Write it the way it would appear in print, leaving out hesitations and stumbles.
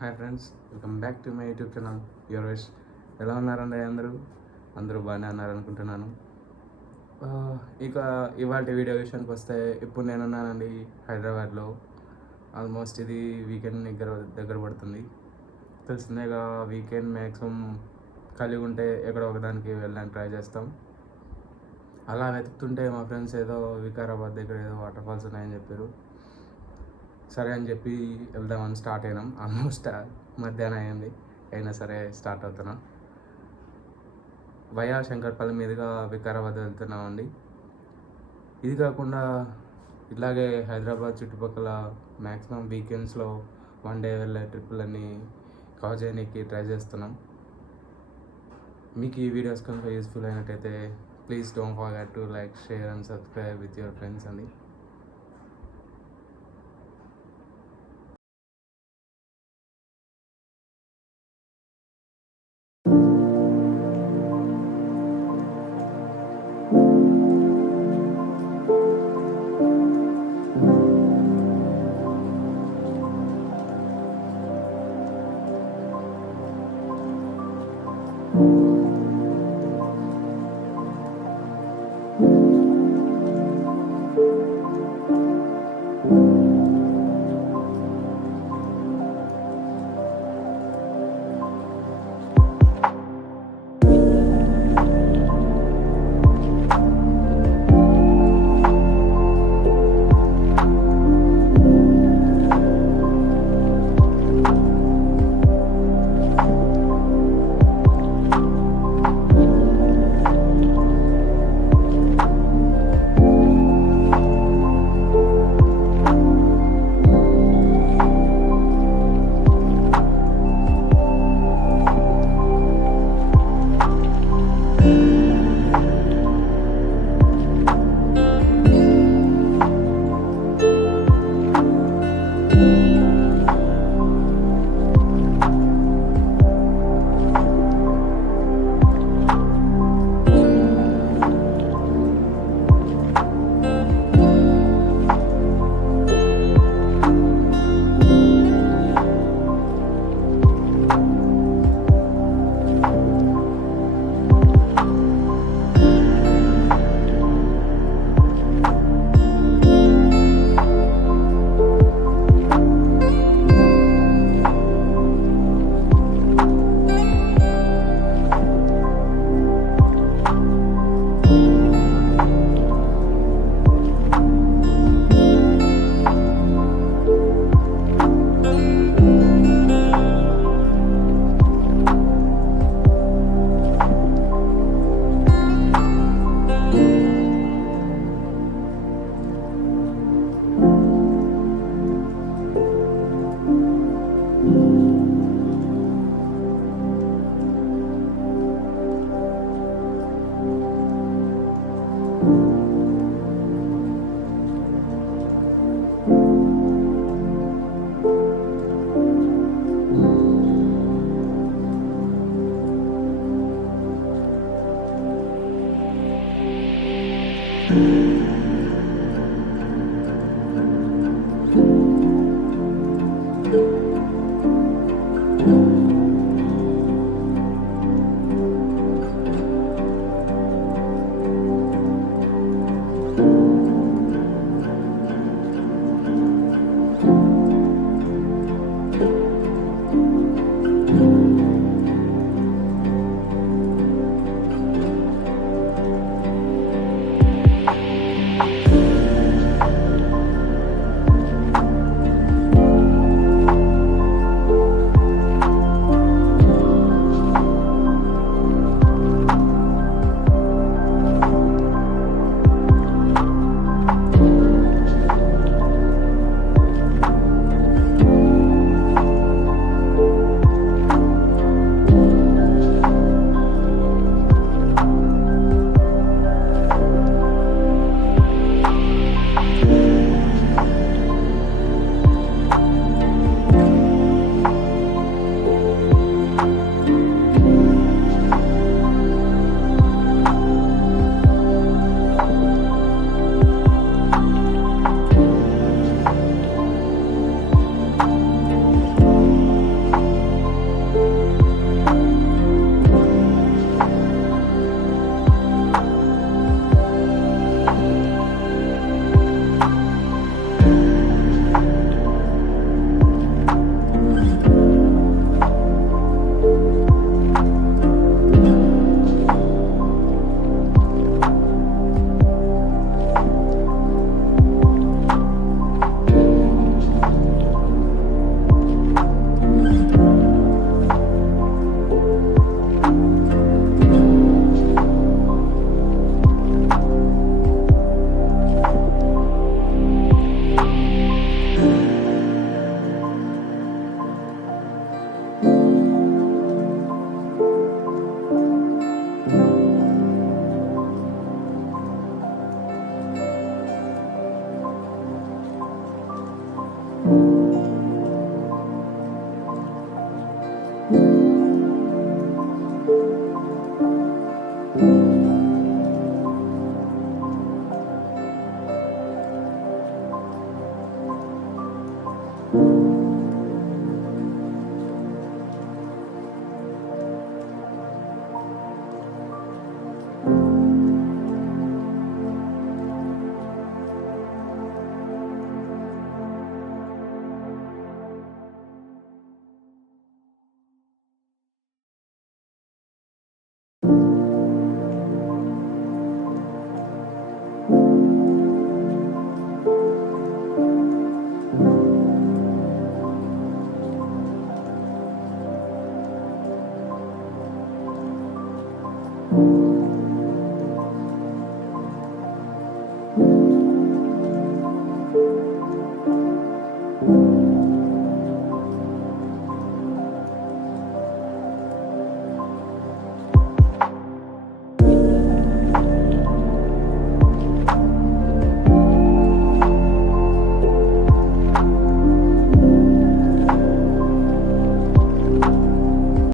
Hi friends, welcome back to my YouTube channel your wish. ఎలా ఉన్నారండి అందరూ బాగానే ఉన్నారనుకుంటున్నాను. ఇక ఇవాళ వీడియో విషయానికి వస్తే, ఇప్పుడు నేనున్నానండి హైదరాబాద్లో. ఆల్మోస్ట్ ఇది వీకెండ్ దగ్గర పడుతుంది. తెలిసిందేగా, వీకెండ్ మ్యాక్సిమం కలిగి ఉంటే ఎక్కడో ఒకదానికి వెళ్ళడానికి ట్రై చేస్తాం. అలా వెతుకుతుంటే మా ఫ్రెండ్స్ ఏదో వికారాబాద్ దగ్గర ఏదో వాటర్ ఫాల్స్ ఉన్నాయని చెప్పారు. సరే అని చెప్పి వెళ్దామని స్టార్ట్ అయినాం. ఆల్మోస్ట్ మధ్యాహ్నం అయింది, అయినా సరే స్టార్ట్ అవుతున్నాం. వయా శంకర్పల్లి మీదుగా వికారాబాద్ వెళ్తున్నామండి. ఇది కాకుండా ఇలాగే హైదరాబాద్ చుట్టుపక్కల మ్యాక్సిమం వీకెండ్స్లో వన్ డే వెళ్ళే ట్రిప్పులన్నీ కవర్ చేయడానికి ట్రై చేస్తున్నాం. మీకు ఈ వీడియోస్ కనుక యూస్ఫుల్ అయినట్టయితే please don't forget to like, share and subscribe with your friends అండి.